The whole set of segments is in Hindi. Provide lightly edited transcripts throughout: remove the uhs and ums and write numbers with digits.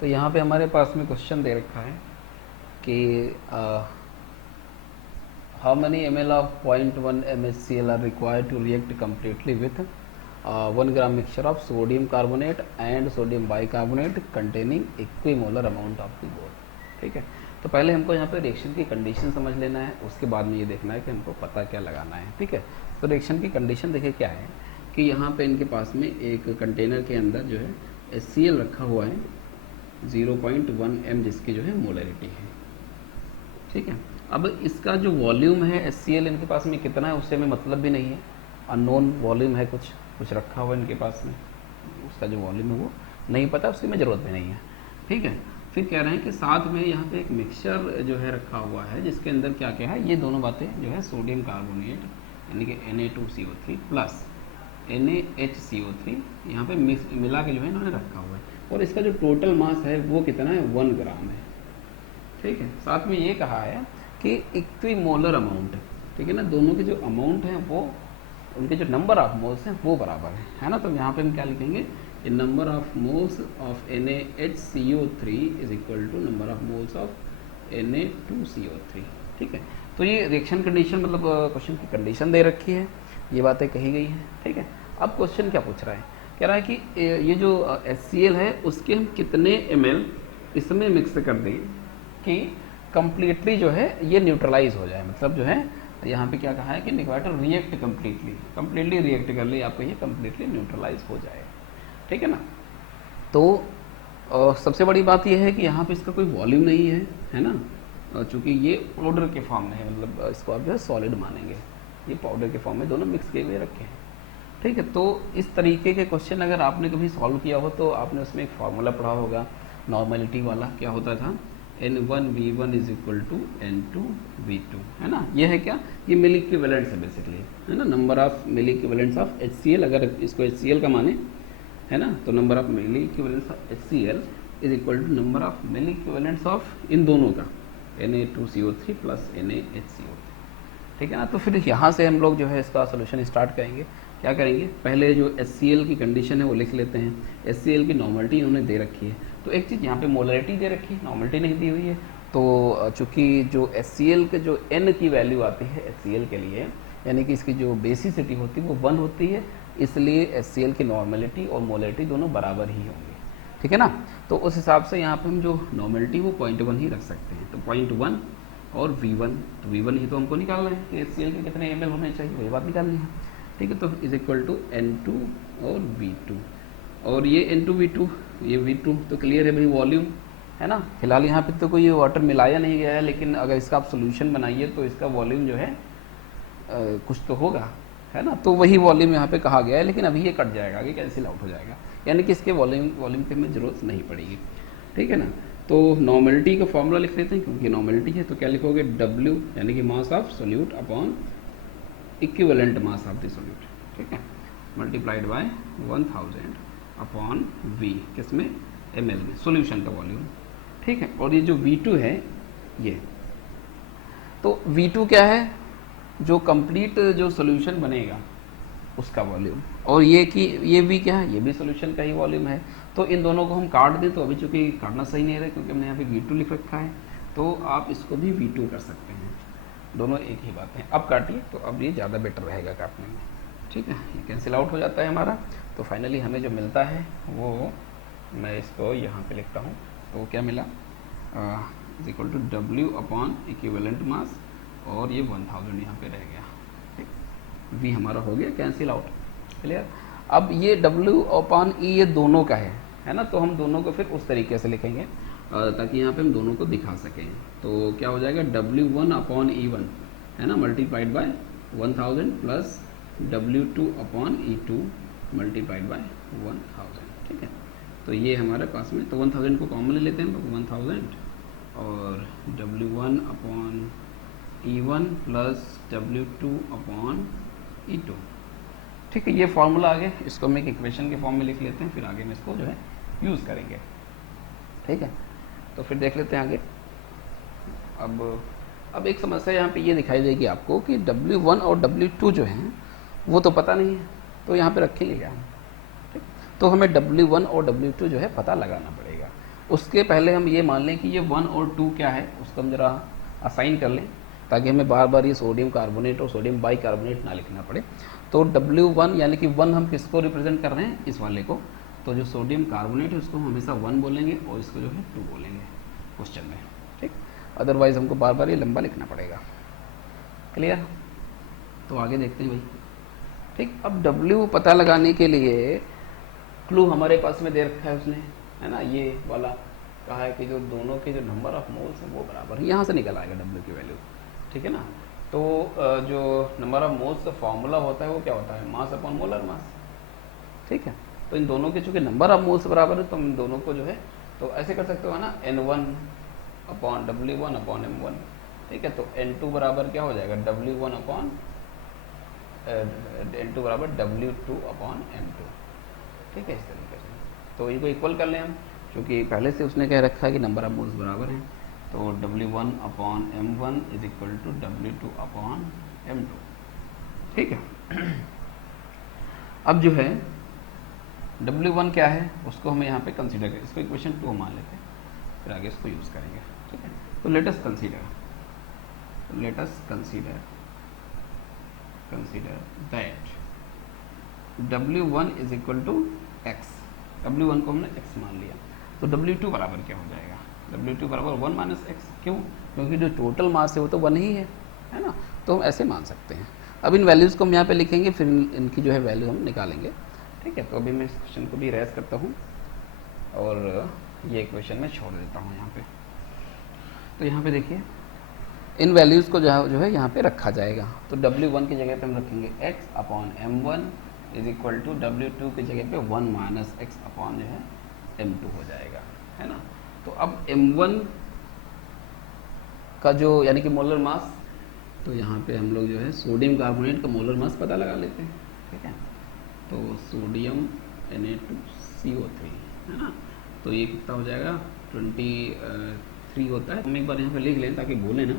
तो यहाँ पे हमारे पास में क्वेश्चन दे रखा है कि how many ml of 0.1 MHCl are required to react completely with 1 gram mixture of sodium carbonate and sodium bicarbonate containing equimolar amount of the both। ठीक है, तो पहले हमको यहाँ पे रिएक्शन की कंडीशन समझ लेना है, उसके बाद में ये देखना है कि हमको पता क्या लगाना है। ठीक है, तो रिएक्शन की कंडीशन देखिए क्या है कि यहाँ पे इनके पास में एक कंटेनर के अंदर जो है HCl रखा हुआ है 0.1 m जिसकी जो है मोलरिटी है। ठीक है, अब इसका जो वॉल्यूम है HCl इनके पास में कितना है उससे हमें मतलब भी नहीं है, अननोन वॉल्यूम है, कुछ रखा हुआ है इनके पास में, उसका जो वॉल्यूम है वो नहीं पता, उसकी में ज़रूरत भी नहीं है। ठीक है, फिर कह रहे हैं कि साथ में यहाँ पे एक मिक्सचर जो है रखा हुआ है जिसके अंदर क्या क्या है, ये दोनों बातें जो है सोडियम कार्बोनेट यानी कि Na2CO3 प्लस NaHCO3 यहाँ पे मिला के जो है इन्होंने रखा हुआ है, और इसका जो टोटल मास है वो कितना है 1 ग्राम है। ठीक है, साथ में ये कहा है कि इक्विमोलर अमाउंट, ठीक है ना, दोनों के जो अमाउंट हैं वो उनके जो नंबर ऑफ मोल्स हैं वो बराबर है ना। तो यहाँ पे हम क्या लिखेंगे, ये number of moles of NaHCO3 is equal to number of moles of Na2CO3। ठीक है, तो ये रिएक्शन कंडीशन मतलब क्वेश्चन की कंडीशन दे रखी है, ये बातें कही गई हैं। ठीक है, अब क्वेश्चन क्या पूछ रहा है, कह रहा है कि ये जो HCl है उसके हम कितने ml इसमें मिक्स कर दें कि कम्प्लीटली जो है ये न्यूट्रलाइज हो जाए, मतलब जो है यहाँ पे क्या कहा है कि निक्वाटर रिएक्ट कम्प्लीटली रिएक्ट कर ले, आपको ये कम्प्लीटली न्यूट्रलाइज हो जाए। ठीक है ना, तो सबसे बड़ी बात यह है कि यहाँ पे इसका कोई वॉल्यूम नहीं है ना, चूँकि ये पाउडर के फॉर्म में है, मतलब इसको आप जो है सॉलिड मानेंगे, ये पाउडर के फॉर्म में दोनों मिक्स किए हुए रखे हैं। ठीक है, तो इस तरीके के क्वेश्चन अगर आपने कभी सॉल्व किया हो तो आपने उसमें एक फार्मूला पढ़ा होगा नॉर्मलिटी वाला, क्या होता था N1V1 is equal to N2V2, है ना। ये है क्या, ये मिल इक्विवेलेंट्स है बेसिकली, है ना, number of milliequivalents of HCl, अगर इसको HCl का माने, है ना, तो number of milliequivalents of HCl is equal to number of milliequivalents of इन दोनों का Na2CO3 प्लस NaHCO3। ठीक है ना, तो फिर यहाँ से हम लोग जो है इसका सोल्यूशन स्टार्ट करेंगे। क्या करेंगे, पहले जो HCl की कंडीशन है वो लिख लेते हैं। HCl की नॉर्मलिटी इन्होंने दे रखी है, तो एक चीज़ यहाँ पे मोलरिटी दे रखी है, नॉर्मलिटी नहीं दी हुई है, तो चूँकि जो HCl के जो N की वैल्यू आती है HCl के लिए, यानी कि इसकी जो बेसिसिटी होती है वो 1 होती है, इसलिए HCl की नॉर्मलिटी और मोलरिटी दोनों बराबर ही होंगे। ठीक है ना, तो उस हिसाब से यहाँ पर हम जो नॉर्मलिटी वो 0.1 ही रख सकते हैं, तो 0.1 और V1, तो V1 ही तो हमको निकालना है कि HCl के कितने ml होने चाहिए, वही बात निकालनी है। ठीक है, तो इज इक्वल टू N2 और V2, और ये N2V2 ये V2 तो क्लियर है भाई, वॉल्यूम है ना। फिलहाल यहाँ पे तो कोई वाटर मिलाया नहीं गया है, लेकिन अगर इसका आप सोल्यूशन बनाइए तो इसका वॉल्यूम जो है कुछ तो होगा, है ना, तो वही वॉल्यूम यहाँ पे कहा गया है, लेकिन अभी ये कट जाएगा, आगे कैंसिल आउट हो जाएगा, यानी कि इसके वॉल्यूम पे हमें ज़रूरत नहीं पड़ेगी। ठीक है ना, तो नॉर्मलिटी का फॉर्मूला लिख लेते हैं, क्योंकि नॉर्मलिटी है तो क्या लिखोगे, W यानी कि mass of solute upon equivalent mass of the solute. ठीक है, मल्टीप्लाइड बाय 1000 अपॉन V, किसमें, ml में, सॉल्यूशन का वॉल्यूम। ठीक है, और ये जो V2 है ये, तो V2 क्या है, जो कंप्लीट जो सॉल्यूशन बनेगा उसका वॉल्यूम, और ये कि ये भी क्या है, ये भी सॉल्यूशन का ही वॉल्यूम है। तो इन दोनों को हम काट दें, तो अभी चूँकि काटना सही नहीं है क्योंकि हमने यहाँ पे V2 लिख रखा है, तो आप इसको भी V2 कर सकते हैं, दोनों एक ही बात है। अब काटिए, तो अब ये ज़्यादा बेटर रहेगा काटने में। ठीक है, ये कैंसिल आउट हो जाता है हमारा, तो फाइनली हमें जो मिलता है वो, मैं इसको यहाँ पे लिखता हूँ, तो क्या मिला, is equal to W upon equivalent mass, और ये 1000 यहाँ पे रह गया। ठीक, V हमारा हो गया कैंसिल आउट, क्लियर। अब ये W अपॉन E ये दोनों का है ना, तो हम दोनों को फिर उस तरीके से लिखेंगे ताकि यहाँ पे हम दोनों को दिखा सकें। तो क्या हो जाएगा, W1 अपॉन E1, है ना, multiplied by 1000 plus W2 upon E2 multiplied by 1000। ठीक है, तो ये हमारे पास में, तो 1000 को कॉमन ले लेते हैं, तो 1000 और W1 upon E1 plus W2 upon E2। ठीक है, ये फार्मूला आगे इसको हम एक इक्वेशन के फॉर्म में लिख लेते हैं, फिर आगे में इसको जो है यूज़ करेंगे। ठीक है, तो फिर देख लेते हैं आगे। अब एक समस्या यहाँ पे ये दिखाई देगी आपको कि W1 और W2 जो हैं वो तो पता नहीं है, तो यहाँ पे रखेंगे क्या हम। ठीक, तो हमें W1 और W2 जो है पता लगाना पड़ेगा। उसके पहले हम ये मान लें कि ये 1 और 2 क्या है, उसको हम जरा असाइन कर लें, ताकि हमें बार बार ये सोडियम कार्बोनेट और सोडियम बाइकार्बोनेट ना लिखना पड़े। तो W1 यानी कि 1 हम किसको रिप्रेजेंट कर रहे हैं, इस वाले को। तो जो सोडियम कार्बोनेट है उसको हम हमेशा 1 बोलेंगे और इसको जो है 2 बोलेंगे क्वेश्चन में, ठीक। अदरवाइज हमको बार बार ये लंबा लिखना पड़ेगा। क्लियर? तो आगे देखते हैं भाई, ठीक। अब W पता लगाने के लिए क्लू हमारे पास में दे रखा है उसने, है ना, ये वाला कहा है कि जो दोनों के जो नंबर ऑफ मोल्स हैं वो बराबर है, यहाँ से निकल आएगा W की वैल्यू, ठीक है ना। तो जो नंबर ऑफ मोल्स का फॉर्मूला होता है वो क्या होता है, मास अपॉन मोलर मास, ठीक है। तो इन दोनों के चूंकि नंबर ऑफ मोल्स बराबर है तो हम इन दोनों को जो है तो ऐसे कर सकते हो ना, N1 upon W1 upon M1, ठीक है। तो N2 बराबर क्या हो जाएगा, W1 अपॉन N2 बराबर W2 अपॉन M2, ठीक है, इस तरीके से। तो इनको इक्वल कर लें हम, क्योंकि पहले से उसने कह रखा है कि नंबर ऑफ मोल्स बराबर हैं। तो W1 upon M1 is equal to W2 upon M2, ठीक है। अब जो है W1 क्या है उसको हमें यहाँ पे कंसीडर करें, इसको इक्वेशन 2 मान लेते हैं, फिर आगे इसको यूज़ करेंगे, ठीक है। तो let us consider that W1 is equal to x, W1 को हमने x मान लिया, तो W2 बराबर क्या हो जाएगा, W2 बराबर 1 माइनस एक्स, क्यों, क्योंकि जो टोटल मास है वो तो 1 ही है ना। तो हम ऐसे मान सकते हैं। अब इन वैल्यूज़ को हम यहाँ पे लिखेंगे, फिर इनकी जो है वैल्यू हम निकालेंगे, ठीक है। तो अभी मैं इस क्वेश्चन को भी रेज करता हूँ और ये क्वेश्चन मैं छोड़ देता हूँ यहाँ पे। तो यहाँ पे देखिए इन वैल्यूज़ को जो है यहाँ पे रखा जाएगा। तो W1 की जगह पे हम रखेंगे x upon M1 is equal to W2 की जगह पे 1 माइनस एक्स अपॉन जो है M2 हो जाएगा, है ना। तो अब M1 का जो यानी कि मोलर मास, तो यहाँ पे हम लोग जो है सोडियम कार्बोनेट का मोलर मास पता लगा लेते हैं, ठीक है। तो सोडियम Na2CO3, है ना, तो ये कितना हो जाएगा 23 होता है। हम एक बार यहाँ पे लिख लें ताकि भूलें ना।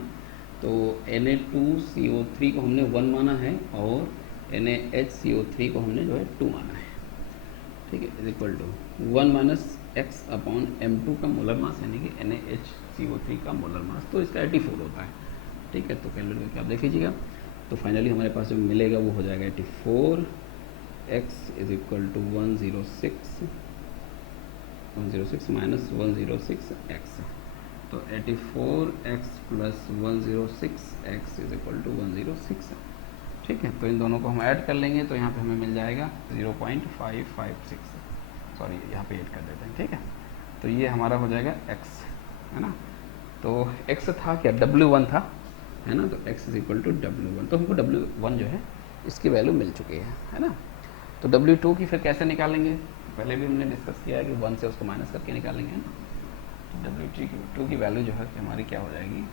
तो Na2CO3 को हमने 1 माना है और NaHCO3 को हमने जो है 2 माना है, ठीक है, is equal to 1 minus x upon M2 का मोलर मास यानी कि NaHCO3 का मोलर मास, तो इसका 84 होता है, ठीक है। तो कैलकुलेट करके आप देख लीजिएगा। तो फाइनली हमारे पास जो मिलेगा वो हो जाएगा 84, x is equal to 106 minus 106 x, तो 84x plus 106 x is equal to 106, ठीक है। तो इन दोनों को हम ऐड कर लेंगे तो यहाँ पे हमें मिल जाएगा 0.556, सॉरी यहाँ पे ऐड कर देते हैं, ठीक है। तो ये हमारा हो जाएगा x, है ना। तो x था क्या, W1 था, है ना। तो x is equal to W1, तो हमको W1 जो है इसकी वैल्यू मिल चुकी है ना। तो W2 की फिर कैसे निकालेंगे, पहले भी हमने डिस्कस किया है कि 1 से उसको माइनस करके निकालेंगे, है ना। तो W2 की वैल्यू जो है कि हमारी क्या हो जाएगी,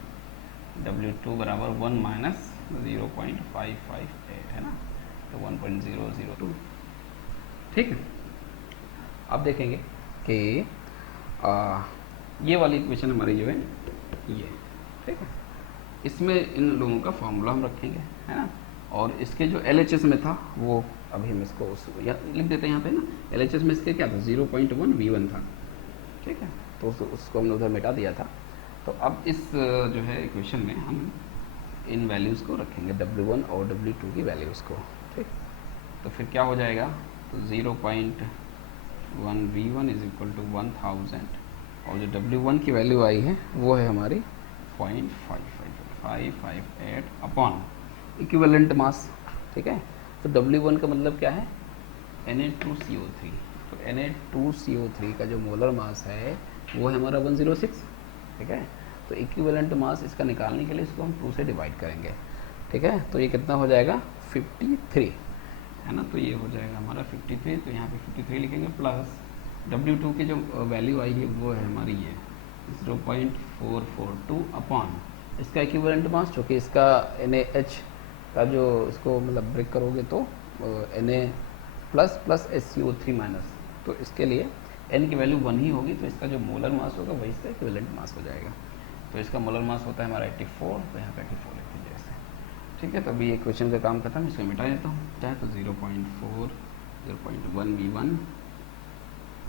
W2 बराबर 1 माइनस 0.558, है ना, तो 1.002, ठीक है। अब देखेंगे कि ये वाली इक्वेशन हमारी जो है ये, ठीक है, इसमें इन लोगों का फॉर्मूला हम रखेंगे, है ना। और इसके जो LHS में था वो अभी हम इसको लिख देते हैं यहाँ पे ना। LHS में इसके क्या था, 0.1 V1 था, ठीक है। तो उसको हमने उधर मिटा दिया था। तो अब इस जो है इक्वेशन में हम इन वैल्यूज़ को रखेंगे, W1 और W2 की वैल्यूज़ को, ठीक। तो फिर क्या हो जाएगा, तो 0.1 V1 इज इक्वल टू 1000 और जो W1 की वैल्यू आई है वो है हमारी 0.558 अपॉन इक्विवेलेंट मास, ठीक है। तो W1 का मतलब क्या है, Na2CO3, तो Na2CO3 का जो मोलर मास है वो है हमारा 106, ठीक है। तो इक्विवेलेंट मास इसका निकालने के लिए इसको हम 2 से डिवाइड करेंगे, ठीक है। तो ये कितना हो जाएगा 53, है ना। तो ये हो जाएगा हमारा 53, तो यहाँ पे 53 लिखेंगे प्लस W2 की जो वैल्यू आई है वो है हमारी ये 0.442 अपॉन इसका इक्विवेलेंट मास, जो कि इसका NaH का जो इसको मतलब ब्रेक करोगे तो Na plus plus HCO3 minus, तो इसके लिए N की वैल्यू 1 ही होगी, तो इसका जो मोलर मास होगा वही इसका इक्विवेलेंट मास हो जाएगा। तो इसका मोलर मास होता है हमारा 84, तो यहाँ पे 84 लिख दीजिए ऐसे, ठीक है। तो अभी ये क्वेश्चन का काम खत्म, इसको मिटा देता हूँ, चाहे तो 0.1 V1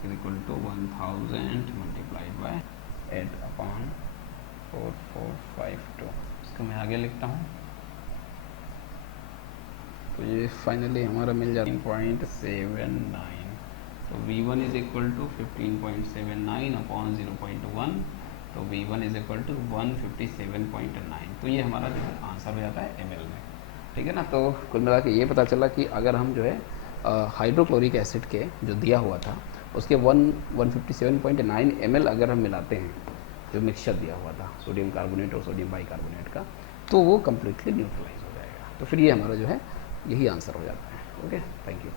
is equal to 1000 multiplied by 8/4452। इसको मैं आगे लिखता हूँ, तो ये फाइनली हमारा मिल जाता है 15.79। तो V1 is equal to 15.79 upon 0.1, तो V1 इज इक्वल टू 157.9। तो ये हमारा जो है आंसर हो जाता है ml में, ठीक है ना। तो कुल मिला के ये पता चला कि अगर हम जो है हाइड्रोक्लोरिक एसिड के जो दिया हुआ था उसके 157.9 ml अगर हम मिलाते हैं, जो मिक्सचर दिया हुआ था सोडियम कार्बोनेट और सोडियम बाइकार्बोनेट का, तो वो कम्प्लीटली न्यूट्रलाइज हो जाएगा। तो फिर ये हमारा जो है यही आंसर हो जाता है। Okay, thank you.